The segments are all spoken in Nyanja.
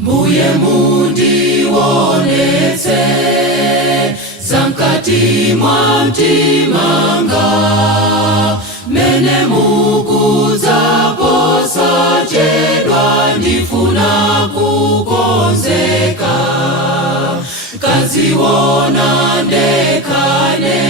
Mbuye mundionetse zamkati mwa mtimanga, mene mukudzapo sachedwa ndifuna kukonzeka, kaziona ndekane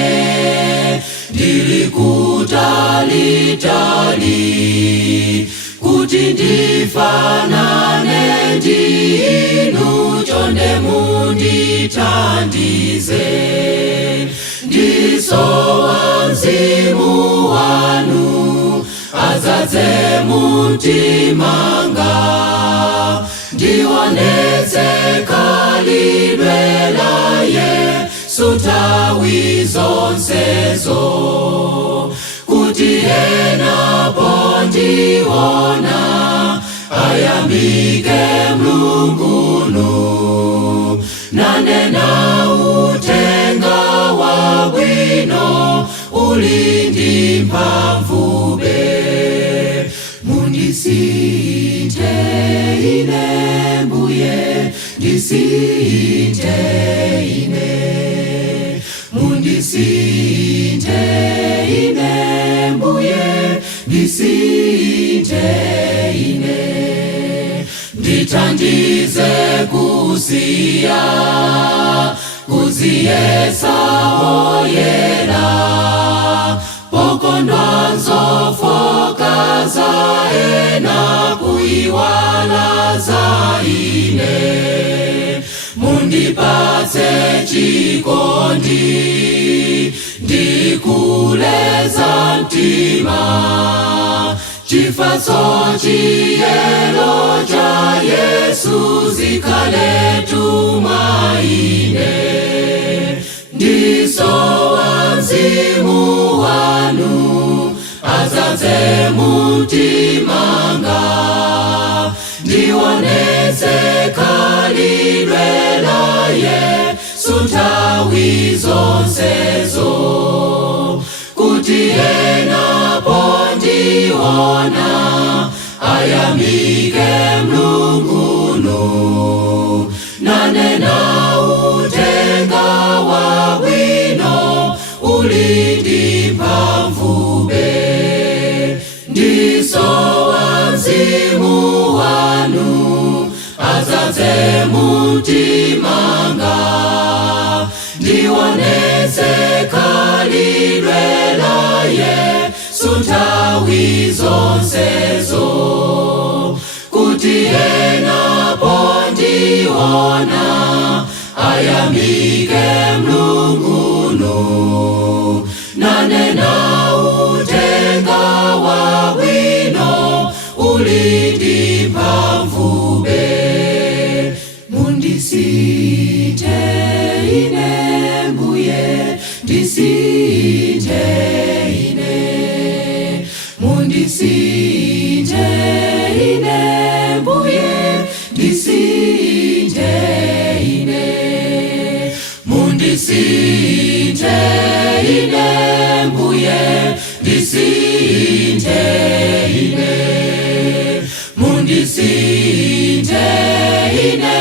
ndili kutalitali, kuti ndifanane ndinu chonde munditandize. Ndisowa mzimu wanu adzadze mumtimanga, ndionetse khalidwe la Yesu nthawi zonsezo, kuti ena pondiona ayamike Mulungunu, nanena uthenga wabwino uli ndi mphamvube. Mundisinthe ine Mbuye, ndisinthe ine. Mundisinthe ine Mbuye, ndisinthe ine. Ndithandize kusiya kuziyesa oyera, pokondwa nzofoka za ena kuiwala za ine. Mundipatse chikondi ndikuleza mtima, chifatso chiyero cha Yesu zikhale mwa ine. Ndisowa mzimu wanu adzadze mumtimanga, ndionetse khalidwe la Yesu nthawi zonsezo, kuti ena pondiona ayamike Mulungunu, nanena uthenga wabwino uli ndi mphamvube. Ndisowa mzimu wanu adzadze mumtimanga, ndionetse khalidwe la Yesu nthawi zonsezo, kuti ena pondiona ayamike Mulungunu, nanena uthenga wabwino uli ndi mphamvube. Mundisinthe ine Mbuye, ndisinthe ine. Mundisinthe ine Mbuye, ndisinthe ine. Mundisinthe ine Mbuye, ndisinthe ine. Mundisinthe ine